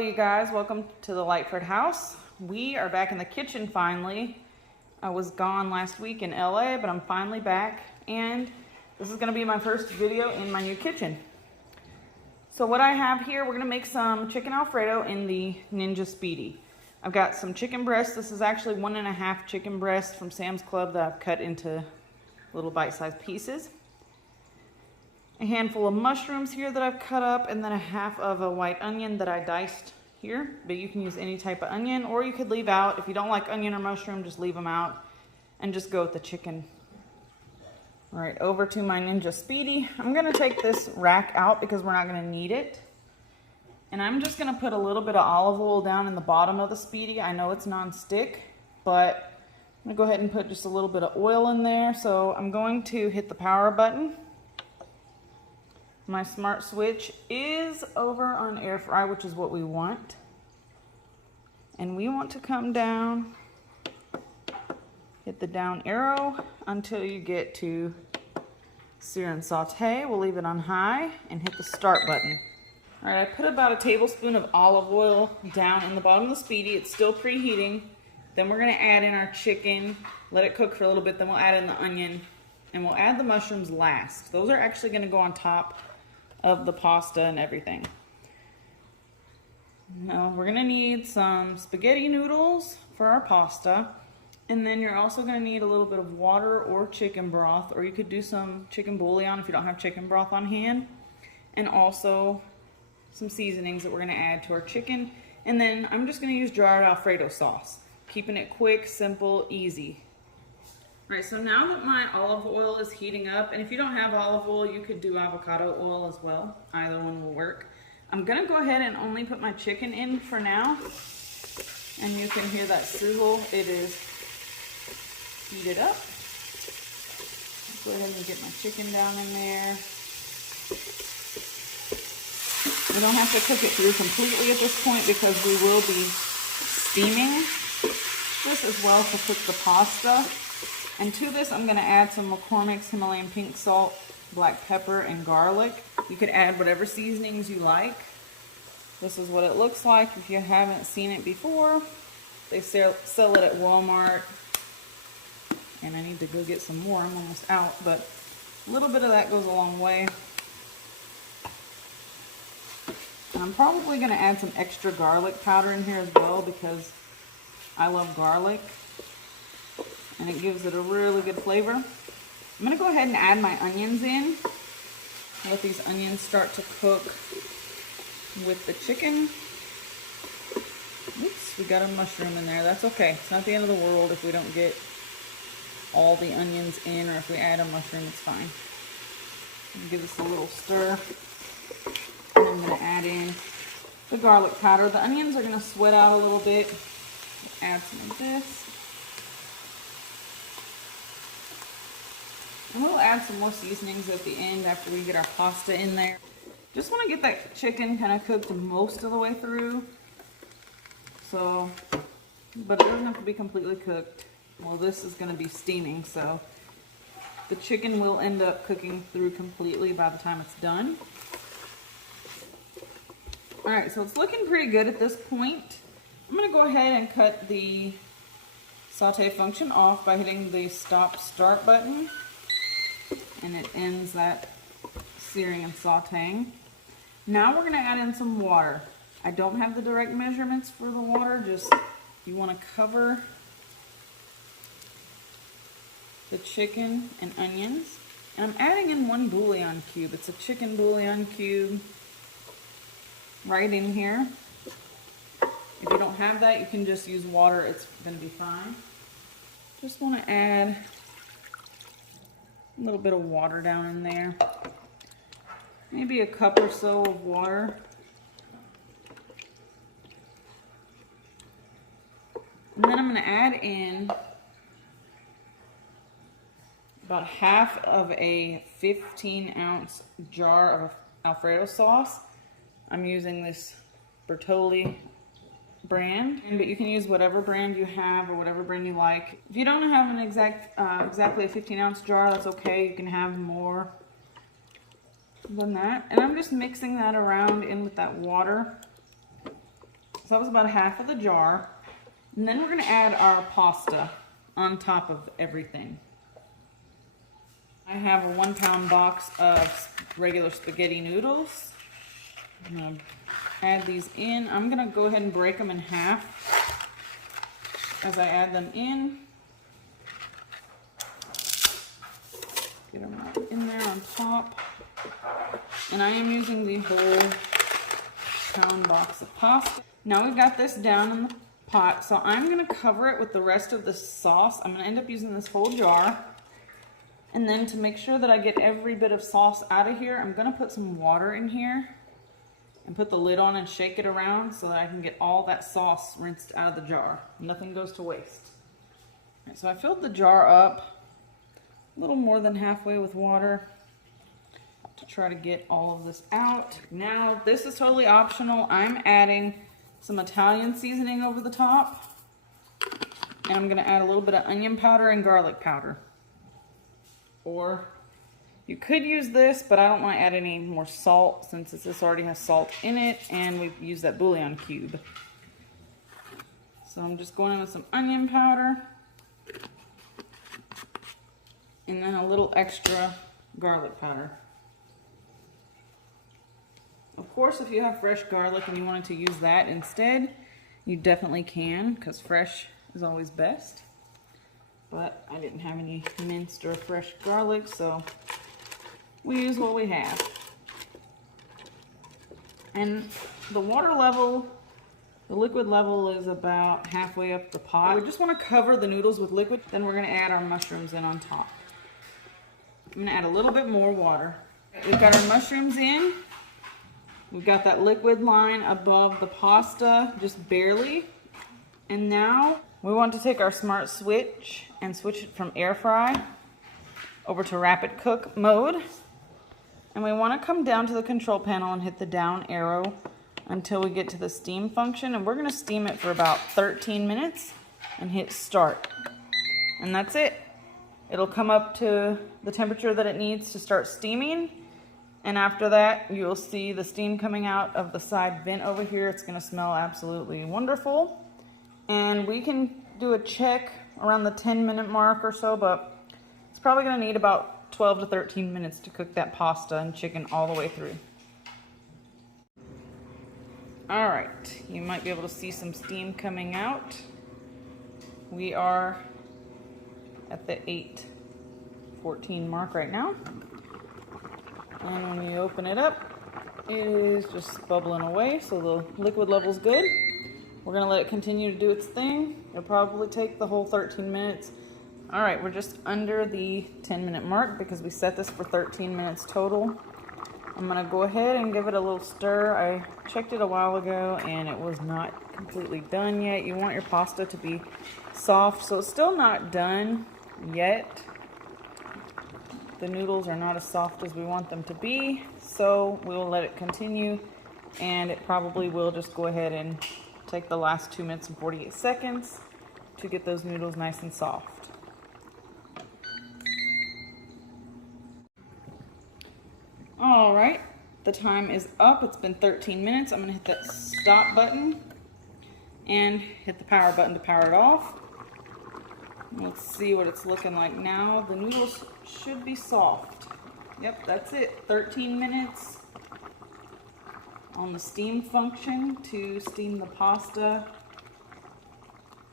you guys, welcome to the Lightford house. We are back in the kitchen finally. I was gone last week in LA, but I'm finally back, and this is gonna be my first video in my new kitchen. So what I have here, we're gonna make some chicken Alfredo in the Ninja Speedi. I've got some chicken breasts. This is actually 1.5 chicken breasts from Sam's Club that I've cut into little bite-sized pieces. A handful of mushrooms here that I've cut up, and then a half of a white onion that I diced here. But you can use any type of onion, or you could leave out. If you don't like onion or mushroom, just leave them out and just go with the chicken. All right, over to my Ninja Speedi. I'm gonna take this rack out because we're not gonna need it. And I'm just gonna put a little bit of olive oil down in the bottom of the Speedi. I know it's non-stick, but I'm gonna go ahead and put just a little bit of oil in there. So I'm going to hit the power button. My smart switch is over on air fry, which is what we want. And we want to come down, hit the down arrow until you get to sear and saute. We'll leave it on high and hit the start button. All right, I put about a tablespoon of olive oil down in the bottom of the Speedi. It's still preheating. Then we're gonna add in our chicken, let it cook for a little bit, then we'll add in the onion, and we'll add the mushrooms last. Those are actually gonna go on top of the pasta and everything. Now we're gonna need some spaghetti noodles for our pasta, and then you're also gonna need a little bit of water or chicken broth, or you could do some chicken bouillon if you don't have chicken broth on hand, and also some seasonings that we're gonna add to our chicken. And then I'm just gonna use jarred Alfredo sauce, keeping it quick, simple, easy. All right, so now that my olive oil is heating up, and if you don't have olive oil, you could do avocado oil as well. Either one will work. I'm gonna go ahead and only put my chicken in for now. And you can hear that sizzle. It is heated up. Let's go ahead and get my chicken down in there. We don't have to cook it through completely at this point because we will be steaming this as well to cook the pasta. And to this, I'm gonna add some McCormick's Himalayan pink salt, black pepper, and garlic. You could add whatever seasonings you like. This is what it looks like if you haven't seen it before. They sell it at Walmart. And I need to go get some more, I'm almost out, but a little bit of that goes a long way. And I'm probably gonna add some extra garlic powder in here as well because I love garlic. And it gives it a really good flavor. I'm gonna go ahead and add my onions in. Let these onions start to cook with the chicken. Oops, we got a mushroom in there. That's okay. It's not the end of the world if we don't get all the onions in, or if we add a mushroom, it's fine. Give this a little stir. And I'm gonna add in the garlic powder. The onions are gonna sweat out a little bit. Add some of this. And we'll add some more seasonings at the end after we get our pasta in there. Just want to get that chicken kind of cooked most of the way through. So, but it doesn't have to be completely cooked. Well, this is going to be steaming, so the chicken will end up cooking through completely by the time it's done. All right, so it's looking pretty good at this point. I'm going to go ahead and cut the saute function off by hitting the start button. And it ends that searing and sauteing. Now we're gonna add in some water. I don't have the direct measurements for the water, just you wanna cover the chicken and onions. And I'm adding in 1 bouillon cube. It's a chicken bouillon cube right in here. If you don't have that, you can just use water, it's gonna be fine. Just wanna add a little bit of water down in there. Maybe a cup or so of water. And then I'm gonna add in about half of a 15-ounce jar of Alfredo sauce. I'm using this Bertolli brand, but you can use whatever brand you have or whatever brand you like. If you don't have an exactly a 15-ounce jar, that's okay. You can have more than that. And I'm just mixing that around in with that water. So that was about half of the jar. And then we're gonna add our pasta on top of everything. I have a 1 pound box of regular spaghetti noodles. I'm gonna add these in. I'm gonna go ahead and break them in half as I add them in. Get them right in there on top. And I am using the whole pound box of pasta. Now we've got this down in the pot, so I'm gonna cover it with the rest of the sauce. I'm gonna end up using this whole jar. And then to make sure that I get every bit of sauce out of here, I'm gonna put some water in here and put the lid on and shake it around so that I can get all that sauce rinsed out of the jar. Nothing goes to waste. All right, so I filled the jar up a little more than halfway with water to try to get all of this out. Now, this is totally optional. I'm adding some Italian seasoning over the top, and I'm gonna add a little bit of onion powder and garlic powder. Or you could use this, but I don't want to add any more salt since this already has salt in it, and we've used that bouillon cube. So I'm just going in with some onion powder and then a little extra garlic powder. Of course, if you have fresh garlic and you wanted to use that instead, you definitely can, because fresh is always best. But I didn't have any minced or fresh garlic, so we use what we have. And the water level, the liquid level is about halfway up the pot. We just want to cover the noodles with liquid, then we're going to add our mushrooms in on top. I'm going to add a little bit more water. We've got our mushrooms in. We've got that liquid line above the pasta, just barely. And now we want to take our smart switch and switch it from air fry over to rapid cook mode. And we want to come down to the control panel and hit the down arrow until we get to the steam function. And we're going to steam it for about 13 minutes and hit start. And that's it. It'll come up to the temperature that it needs to start steaming. And after that, you'll see the steam coming out of the side vent over here. It's going to smell absolutely wonderful. And we can do a check around the 10-minute mark or so, but it's probably going to need about 12 to 13 minutes to cook that pasta and chicken all the way through. All right, you might be able to see some steam coming out. We are at the 8:14 mark right now. And when you open it up, it is just bubbling away, so the liquid level's good. We're gonna let it continue to do its thing. It'll probably take the whole 13 minutes. All right, we're just under the 10-minute mark because we set this for 13 minutes total. I'm gonna go ahead and give it a little stir. I checked it a while ago and it was not completely done yet. You want your pasta to be soft, so it's still not done yet. The noodles are not as soft as we want them to be, so we will let it continue, and it probably will just go ahead and take the last 2 minutes and 48 seconds to get those noodles nice and soft. All right, the time is up. It's been 13 minutes. I'm gonna hit that stop button and hit the power button to power it off. Let's see what it's looking like now. The noodles should be soft. Yep, that's it. 13 minutes on the steam function to steam the pasta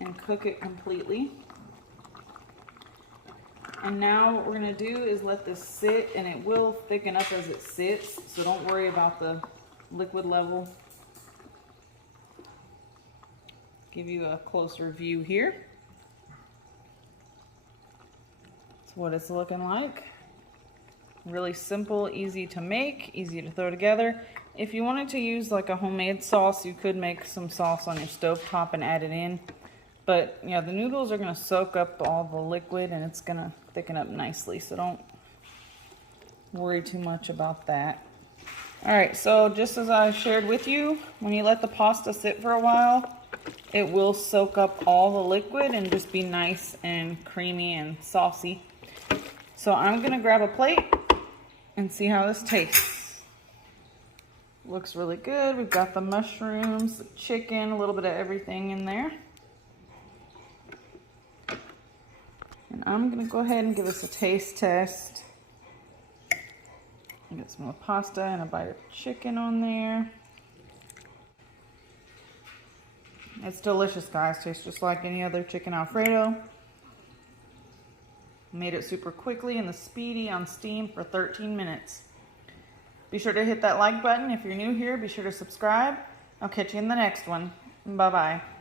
and cook it completely. And now what we're gonna do is let this sit, and it will thicken up as it sits, so don't worry about the liquid level. Give you a closer view here. That's what it's looking like. Really simple, easy to make, easy to throw together. If you wanted to use like a homemade sauce, you could make some sauce on your stovetop and add it in. But yeah, the noodles are gonna soak up all the liquid and it's gonna thicken up nicely, so don't worry too much about that. All right, so just as I shared with you, when you let the pasta sit for a while, it will soak up all the liquid and just be nice and creamy and saucy. So I'm gonna grab a plate and see how this tastes. Looks really good. We've got the mushrooms, the chicken, a little bit of everything in there. And I'm gonna go ahead and give us a taste test. Get some of the pasta and a bite of chicken on there. It's delicious, guys. Tastes just like any other chicken Alfredo. Made it super quickly in the Speedi on steam for 13 minutes. Be sure to hit that like button. If you're new here, be sure to subscribe. I'll catch you in the next one. Bye-bye.